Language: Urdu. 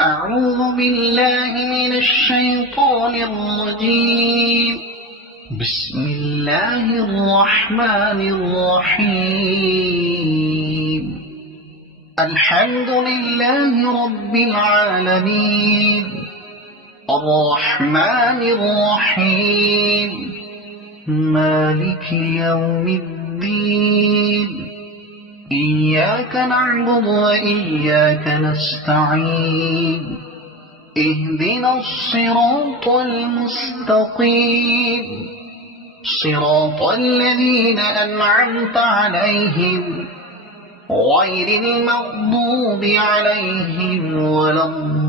أعوذ بالله من الشيطان الرجيم. بسم الله الرحمن الرحيم. الحمد لله رب العالمين، الرحمن الرحيم، مالك يوم الدين. إياك نعبد وإياك نستعين. اهدنا الصراط المستقيم، صراط الذين أنعمت عليهم غير المغضوب عليهم ولا الضالين.